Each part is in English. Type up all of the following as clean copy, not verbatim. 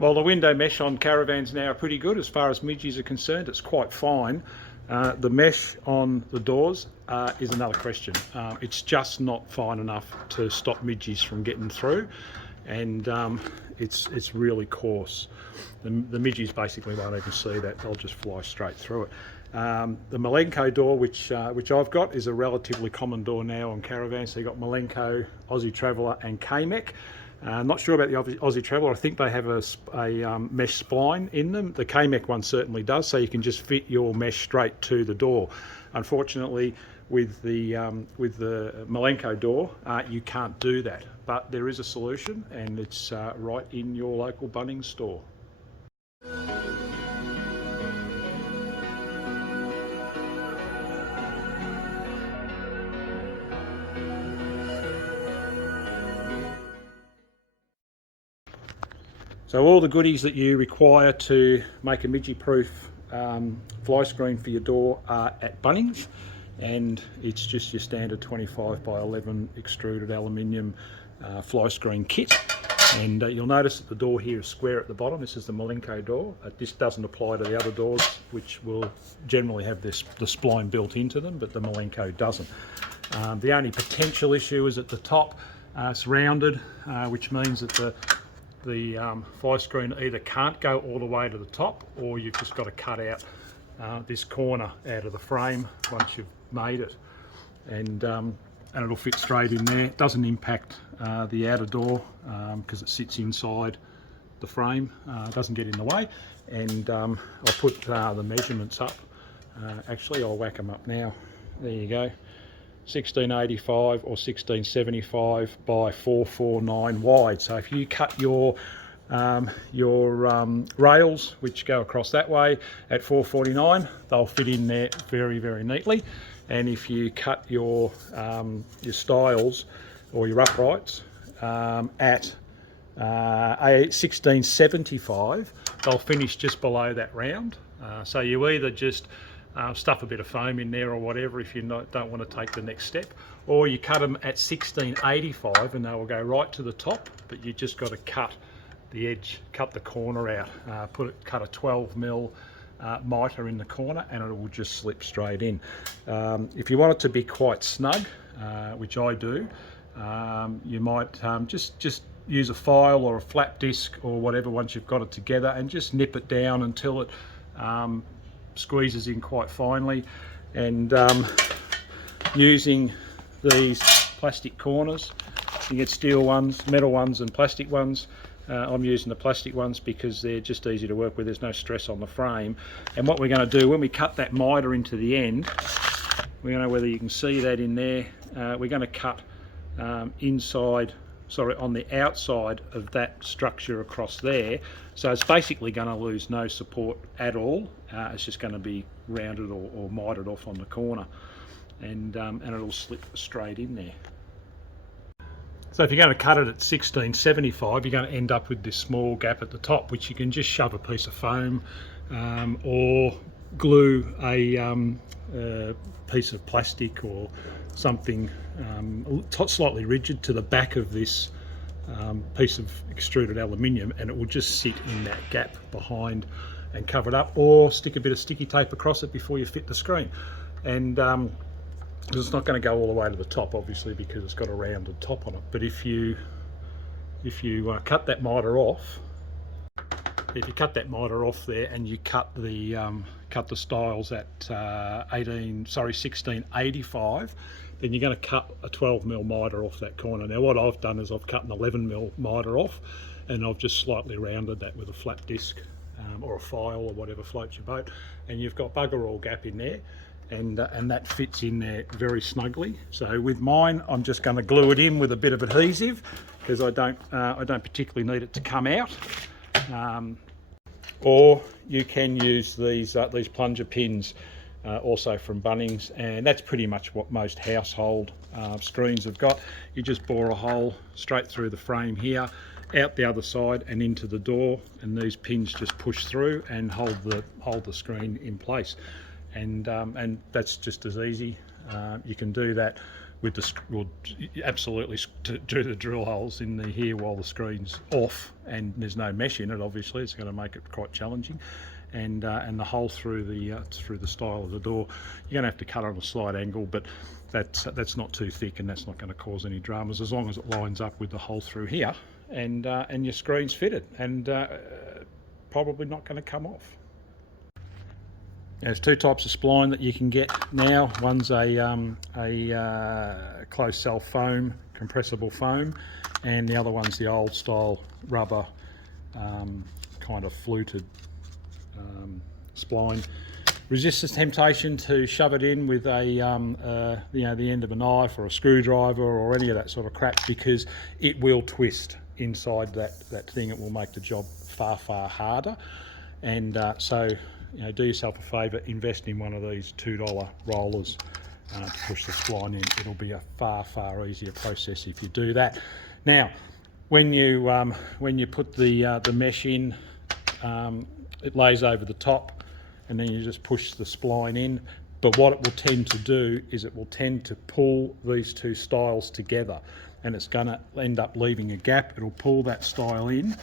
Well, the window mesh on caravans now are pretty good as far as midges are concerned. It's quite fine. The mesh on the doors is another question. It's just not fine enough to stop midges from getting through, and it's really coarse. The midges basically won't even see that; they'll just fly straight through it. The Malenko door, which I've got, is a relatively common door now on caravans. So you've got Malenko, Aussie Traveller, and K-Mech. Not sure about the Aussie Traveller. I think they have a mesh spline in them. The K-Mech one certainly does, so you can just fit your mesh straight to the door. Unfortunately, with the Malenko door, you can't do that. But there is a solution, and it's right in your local Bunnings store. So all the goodies that you require to make a midgie-proof fly screen for your door are at Bunnings, and it's just your standard 25 by 11 extruded aluminium fly screen kit. And you'll notice that the door here is square at the bottom. This is the Malenko door. This doesn't apply to the other doors, which will generally have the spline built into them, but the Malenko doesn't. The only potential issue is at the top. It's rounded, which means that the fly screen either can't go all the way to the top, or you've just got to cut out this corner out of the frame once you've made it, and it'll fit straight in there. It doesn't impact the outer door because it sits inside the frame. It doesn't get in the way. And I'll put the measurements up. Actually, I'll whack them up now. There you go. 1685 or 1675 by 449 wide. So if you cut your rails, which go across that way, at 449, they'll fit in there very, very neatly. And if you cut your stiles or your uprights at 1675, they'll finish just below that round. So you either just stuff a bit of foam in there or whatever if you don't want to take the next step, or you cut them at 1685 and they will go right to the top, but you just got to cut the edge, cut the corner out, cut a 12mm mitre in the corner, and it will just slip straight in. If you want it to be quite snug, which I do, you might just use a file or a flap disc or whatever once you've got it together, and just nip it down until it squeezes in quite finely. And using these plastic corners, you get steel ones, metal ones and plastic ones. I'm using the plastic ones because they're just easy to work with. There's no stress on the frame. And what we're going to do when we cut that mitre into the end, we don't know whether you can see that in there, we're going to cut on the outside of that structure across there. So it's basically going to lose no support at all. It's just going to be rounded or mitered off on the corner, and it'll slip straight in there. So if you're going to cut it at 1675, you're going to end up with this small gap at the top, which you can just shove a piece of foam or glue a piece of plastic or something slightly rigid to the back of this piece of extruded aluminium, and it will just sit in that gap behind and cover it up, or stick a bit of sticky tape across it before you fit the screen. And it's not going to go all the way to the top, obviously, because it's got a rounded top on it. But if you cut that mitre off, there, and you cut the stiles at 1685, then you're going to cut a 12mm mitre off that corner. Now what I've done is I've cut an 11mm mitre off, and I've just slightly rounded that with a flap disc or a file or whatever floats your boat, and you've got bugger all gap in there. And that fits in there very snugly. So with mine, I'm just going to glue it in with a bit of adhesive because I don't particularly need it to come out. Or you can use these plunger pins, also from Bunnings, and that's pretty much what most household screens have got. You just bore a hole straight through the frame here, out the other side and into the door, and these pins just push through and hold the screen in place. And that's just as easy. You can do that will absolutely do the drill holes in the here while the screen's off and there's no mesh in it. Obviously, it's going to make it quite challenging. And the hole through the stile of the door, you're going to have to cut on a slight angle, but that's not too thick and that's not going to cause any dramas as long as it lines up with the hole through here, and your screen's fitted and probably not going to come off. There's two types of spline that you can get now. One's a closed cell foam, compressible foam, and the other one's the old style rubber kind of fluted spline. Resist the temptation to shove it in with the end of a knife or a screwdriver or any of that sort of crap, because it will twist inside that thing. It will make the job far harder. And so, do yourself a favour, invest in one of these $2 rollers to push the spline in. It'll be a far easier process if you do that. Now, when you put the mesh in, it lays over the top, and then you just push the spline in. But what it will tend to do is it will tend to pull these two stiles together, and it's going to end up leaving a gap. It'll pull that stile in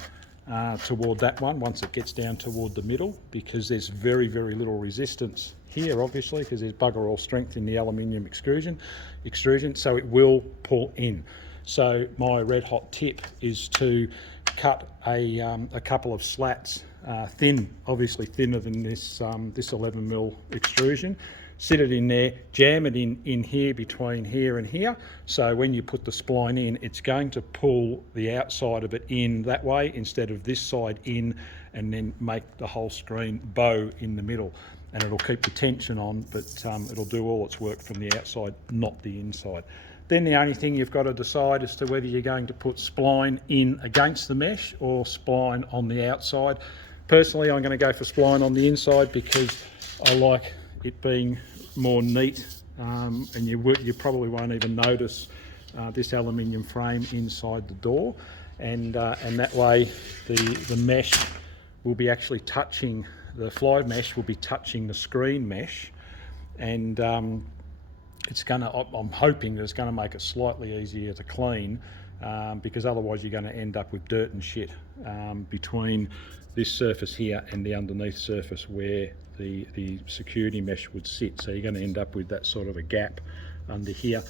toward that one once it gets down toward the middle, because there's very little resistance here, obviously, because there's bugger all strength in the aluminium extrusion, so it will pull in. So my red hot tip is to cut a couple of slats, thin, obviously thinner than this 11mm extrusion. Sit it in there, jam it in here between here and here. So when you put the spline in, it's going to pull the outside of it in that way instead of this side in, and then make the whole screen bow in the middle. And it'll keep the tension on, but it'll do all its work from the outside, not the inside. Then the only thing you've got to decide as to whether you're going to put spline in against the mesh or spline on the outside. Personally, I'm going to go for spline on the inside because I like it being more neat, and you probably won't even notice this aluminium frame inside the door, and that way the mesh will be actually touching, the fly mesh will be touching the screen mesh, and it's going to, I'm hoping that it's going to make it slightly easier to clean, because otherwise you're going to end up with dirt and shit between this surface here and the underneath surface where the security mesh would sit. So you're going to end up with that sort of a gap under here,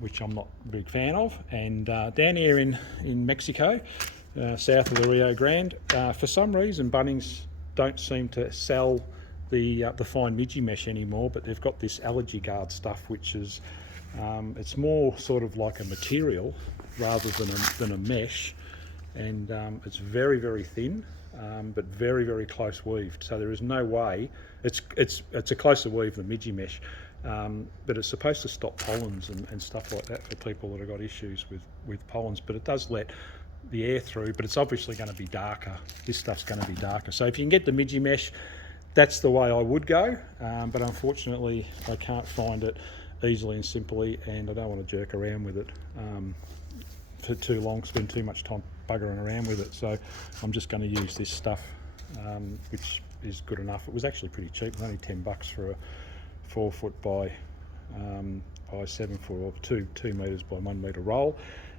which I'm not a big fan of. And down here in Mexico, south of the Rio Grande, for some reason Bunnings don't seem to sell the fine midgie mesh anymore, but they've got this allergy guard stuff, which is it's more sort of like a material rather than a mesh, and it's very thin, but very close weaved. So there is no way, it's a closer weave than midgie mesh, but it's supposed to stop pollens and stuff like that for people that have got issues with pollens. But it does let the air through, but it's obviously going to be darker. This stuff's going to be darker. So if you can get the midgie mesh, that's the way I would go, but unfortunately I can't find it easily and simply, and I don't want to jerk around with it for too long, spend too much time buggering around with it. So I'm just going to use this stuff, which is good enough. It was actually pretty cheap, only $10 for a 4 foot by 7 foot, or 2 meters by 1 meter roll,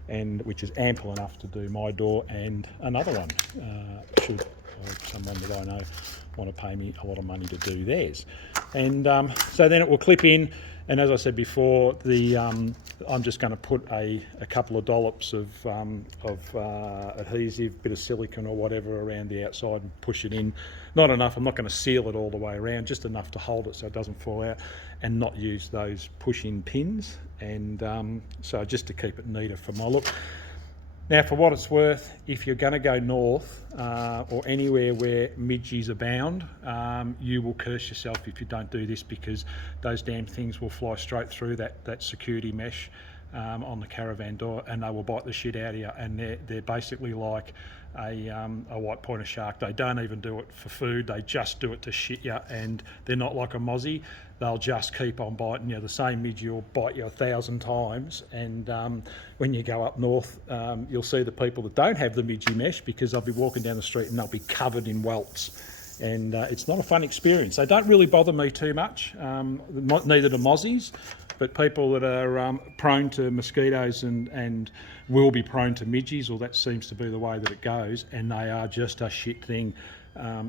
and which is ample enough to do my door and another one, should someone that I know want to pay me a lot of money to do theirs. And so then it will clip in, and as I said before, I'm just going to put a couple of dollops of adhesive, bit of silicone or whatever around the outside and push it in. Not enough, I'm not going to seal it all the way around, just enough to hold it so it doesn't fall out, and not use those push-in pins, and so just to keep it neater for my look. Now, for what it's worth, if you're going to go north or anywhere where midgies abound, you will curse yourself if you don't do this, because those damn things will fly straight through that security mesh on the caravan door, and they will bite the shit out of you. And they're basically like a white pointer shark. They don't even do it for food, they just do it to shit you, and they're not like a mozzie. They'll just keep on biting you. The same midgie will bite you 1,000 times, and when you go up north, you'll see the people that don't have the midgie mesh, because they'll be walking down the street and they'll be covered in welts, and it's not a fun experience. They don't really bother me too much, neither do mozzies, but people that are prone to mosquitoes and will be prone to midges, or that seems to be the way that it goes, and they are just a shit thing.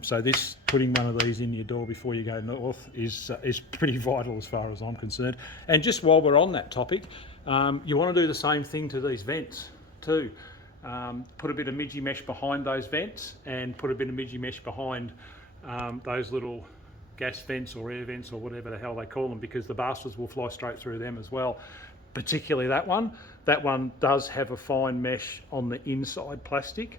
So this, putting one of these in your door before you go north is pretty vital as far as I'm concerned. And just while we're on that topic, you want to do the same thing to these vents too. Put a bit of midgie mesh behind those vents, and put a bit of midgie mesh behind those little gas vents or air vents or whatever the hell they call them, because the bastards will fly straight through them as well. Particularly that one. That one does have a fine mesh on the inside plastic,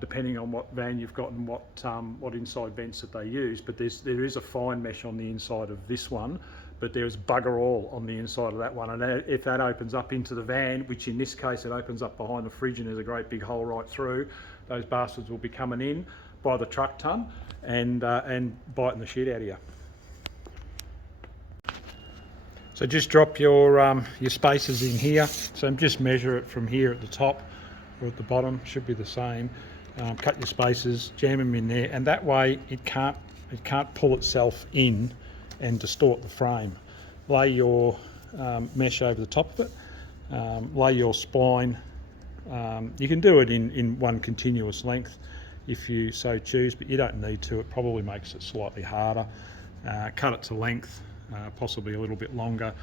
depending on what van you've got and what inside vents that they use. But there is a fine mesh on the inside of this one, but there's bugger all on the inside of that one. And if that opens up into the van, which in this case it opens up behind the fridge and there's a great big hole right through, those bastards will be coming in by the truck ton and biting the shit out of you. So just drop your spacers in here. So just measure it from here at the top or at the bottom, should be the same. Cut your spacers, jam them in there, and that way it can't pull itself in and distort the frame. Lay your mesh over the top of it, lay your spline. You can do it in one continuous length if you so choose, but you don't need to. It probably makes it slightly harder. Cut it to length, possibly a little bit longer,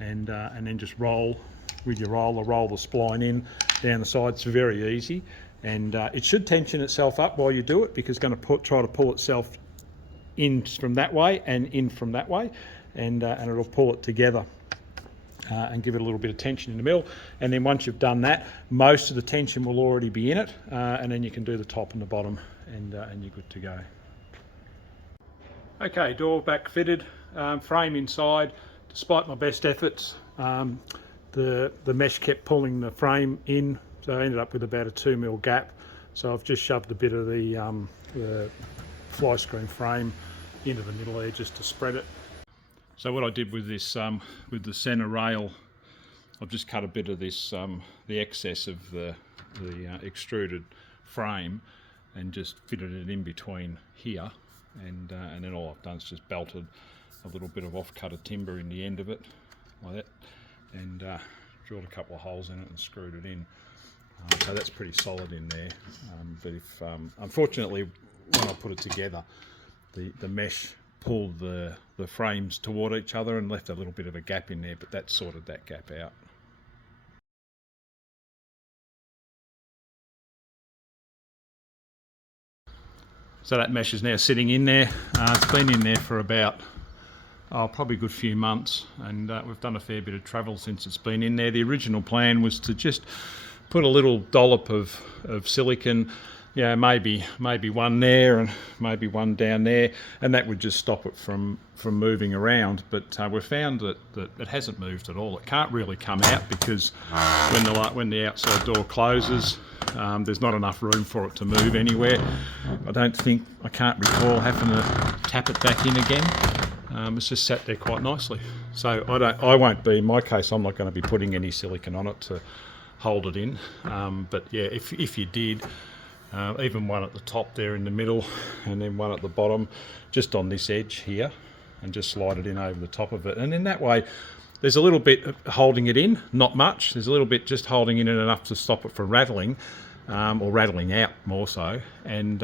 and then just roll with your roller, roll the spline in down the side. It's very easy, and it should tension itself up while you do it, because it's going to try to pull itself in from that way and in from that way, and it'll pull it together and give it a little bit of tension in the middle. And then once you've done that, most of the tension will already be in it, and then you can do the top and the bottom, and you're good to go. Okay, door back fitted, frame inside. Despite my best efforts, the mesh kept pulling the frame in, so I ended up with about a 2mm gap. So I've just shoved a bit of the fly screen frame into the middle there just to spread it. So what I did with this, with the centre rail, I've just cut a bit of this, the excess of the extruded frame, and just fitted it in between here, and then all I've done is just belted a little bit of off-cutter timber in the end of it, like that, and drilled a couple of holes in it and screwed it in. So that's pretty solid in there. But if unfortunately, when I put it together, the mesh pulled the frames toward each other and left a little bit of a gap in there, but that sorted that gap out. So that mesh is now sitting in there. It's been in there for about probably a good few months, and we've done a fair bit of travel since it's been in there. The original plan was to just put a little dollop of silicon, yeah, maybe one there and maybe one down there, and that would just stop it from moving around. But we found that it hasn't moved at all. It can't really come out, because when the outside door closes, there's not enough room for it to move anywhere. I can't recall having to tap it back in again. It's just sat there quite nicely. So I won't be, in my case, I'm not going to be putting any silicon on it to hold it in. But yeah, if you did, even one at the top there in the middle, and then one at the bottom just on this edge here, and just slide it in over the top of it, and in that way there's a little bit holding it in, not much, there's a little bit just holding in it enough to stop it from rattling, or rattling out more so. And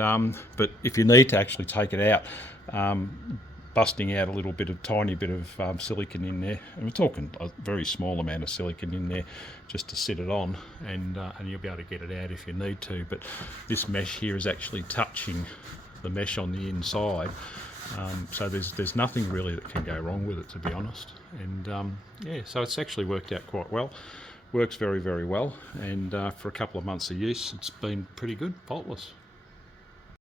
but if you need to actually take it out, busting out a little bit of tiny bit of silicon in there, and we're talking a very small amount of silicon in there just to sit it on, and you'll be able to get it out if you need to. But this mesh here is actually touching the mesh on the inside, so there's nothing really that can go wrong with it, to be honest. And yeah, so it's actually worked out quite well. Works very, very well, and for a couple of months of use, it's been pretty good, faultless.